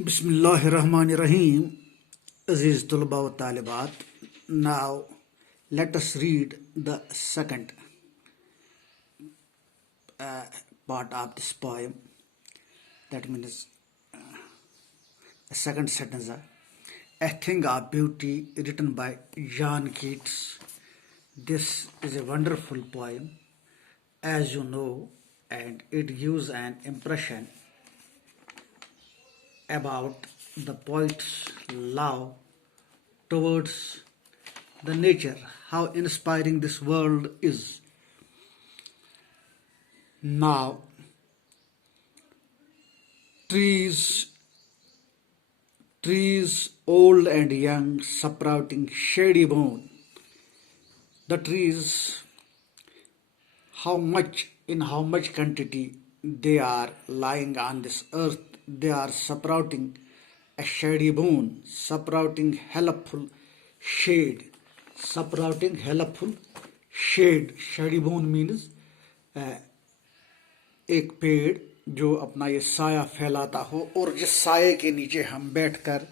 Bismillahirrahmanirrahim. Aziz Tulba wa Talibat. Now let us read the second part of this poem. That means the second stanza. A Thing of Beauty, written by John Keats. This is a wonderful poem, as you know, and it gives an impression about the poet's love towards the nature, how inspiring this world is. Now, trees old and young, sprouting shady bone. The trees, in how much quantity they are lying on this earth, they are sprouting a shady bone, sprouting helpful shade. Shady bone means एक पेड़ जो अपना ये साया फैलाता हो और जिस साये के नीचे हम बैठकर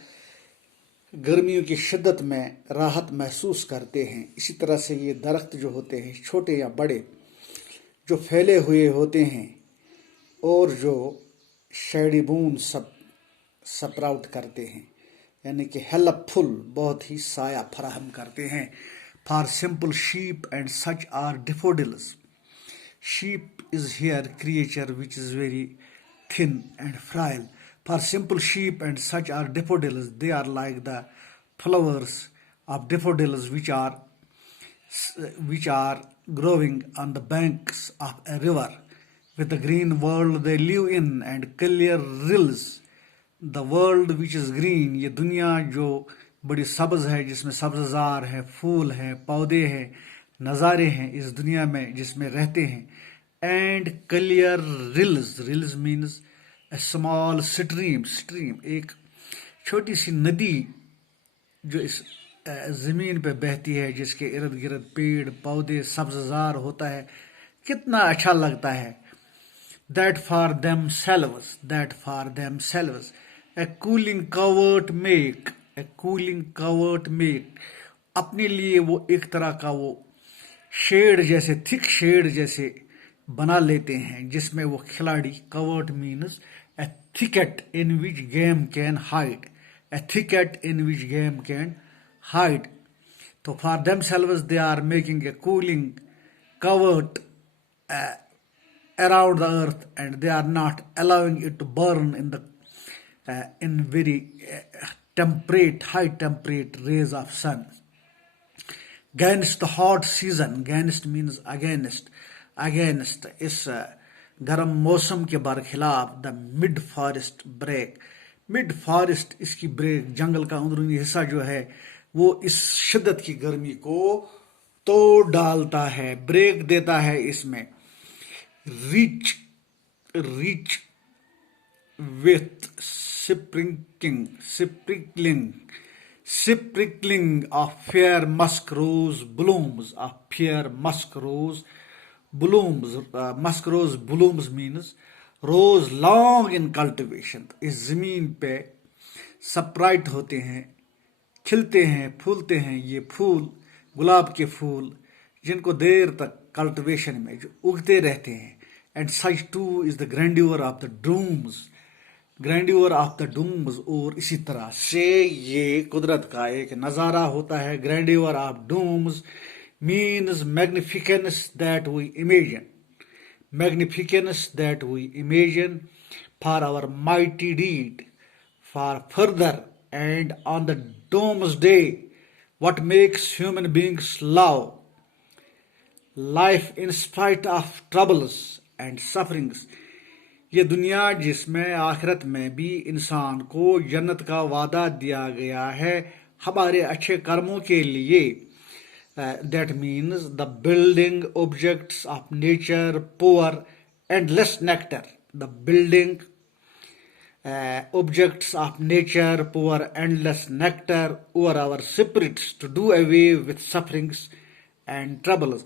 गर्मियों की शिद्दत में राहत महसूस करते हैं। इसी तरह से ये दरख्त जो होते हैं, छोटे या बड़े, जो फैले हुए होते हैं और जो शैडी बून सब स्प्राउट करते हैं, यानी कि हेल्पफुल, बहुत ही साया फराहम करते हैं। For simple sheep and such are daffodils. Sheep is here creature which is very thin and frail. For simple sheep and such are daffodils. They are like the flowers of daffodils which are growing on the banks of a river. With the green world they live in and clear rills. The world which is green, ये दुनिया जो बड़ी सब्ज है, जिसमें सब्ज़ार है, फूल हैं, पौधे हैं, नज़ारे हैं इस दुनिया में जिसमें रहते हैं। And clear reels means A small stream, एक छोटी सी नदी जो इस ज़मीन पे बहती है, जिसके इर्द गिर्द पेड़ पौधे सब्ज़ार होता है, कितना अच्छा लगता है। That for them selves, A cooling covert make, अपने लिए वो एक तरह का वो शेड जैसे, थिक शेड जैसे बना लेते हैं, जिसमें वो खिलाड़ी, covert means a thicket in which game can hide, तो for themselves they are making a cooling covert around the earth, and they are not allowing it to burn in very high temperate rays of sun. Against the hot season, against means against इस गर्म मौसम के बरखिलाफ the mid forest इसकी ब्रेक, जंगल का अंदरूनी हिस्सा जो है वो इस शिद्दत की गर्मी को तोड़ डालता है, ब्रेक देता है इसमें। Rich with sprinkling of fair musk rose blooms, musk rose blooms means rose long in cultivation। इस जमीन पे स्प्राइट होते हैं, खिलते हैं, फूलते हैं ये फूल, गुलाब के फूल, जिनको देर तक कल्टिवेशन में जो उगते रहते हैं। And such too is the grandeur of the domes, और इसी तरह से ये कुदरत का एक नज़ारा होता है। Grandeur of dooms means magnificence that we imagine for our mighty deed, for further and on the dooms day what makes human beings love life in spite of troubles and sufferings। ये दुनिया जिसमें आखिरत में भी इंसान को जन्नत का वादा दिया गया है हमारे अच्छे कर्मों के लिए। That means the building objects of nature poor endless nectar, the building objects of nature pour endless nectar over our spirits to do away with sufferings and troubles।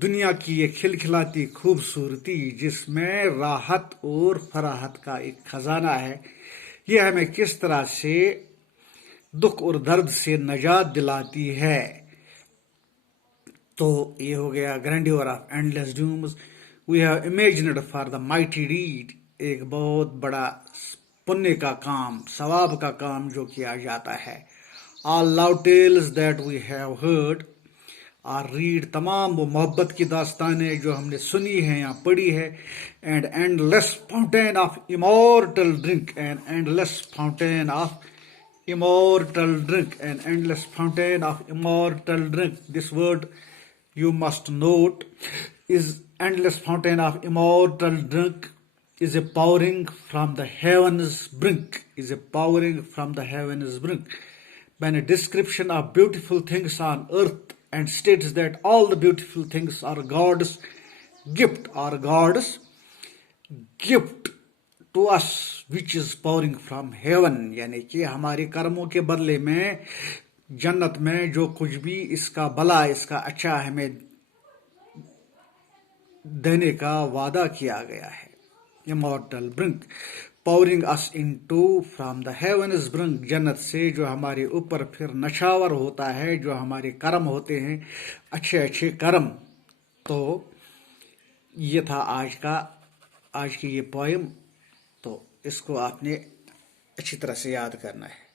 दुनिया की ये खिलखिलाती खूबसूरती जिसमें राहत और फराहत का एक खजाना है, ये हमें किस तरह से दुख और दर्द से नजात दिलाती है। तो ये हो गया grandeur of endless dooms. We have imagined for the mighty deed, एक बहुत बड़ा पुण्य का काम, सवाब का काम जो किया जाता है। All love tales that we have heard और रीड, तमाम वो मोहब्बत की दास्तानें जो हमने सुनी है या पढ़ी है। And endless fountain of immortal drink, and endless fountain of immortal drink, an endless fountain of immortal drink. This word you must note is endless fountain of immortal drink is a pouring from the heavens brink, is a pouring from the heavens brink. When a description of beautiful things on earth and states that all the beautiful things are God's gift, or God's gift to us which is powering from heaven, यानी कि हमारे कर्मों के बदले में जन्नत में जो कुछ भी इसका भला, इसका अच्छा हमें देने का वादा किया गया है। Immortal brink, powering us into from the heavens brink, जन्नत से जो हमारे ऊपर फिर नशावर होता है, जो हमारे कर्म होते हैं, अच्छे अच्छे कर्म। तो ये था आज की ये पोएम। तो इसको आपने अच्छी तरह से याद करना है।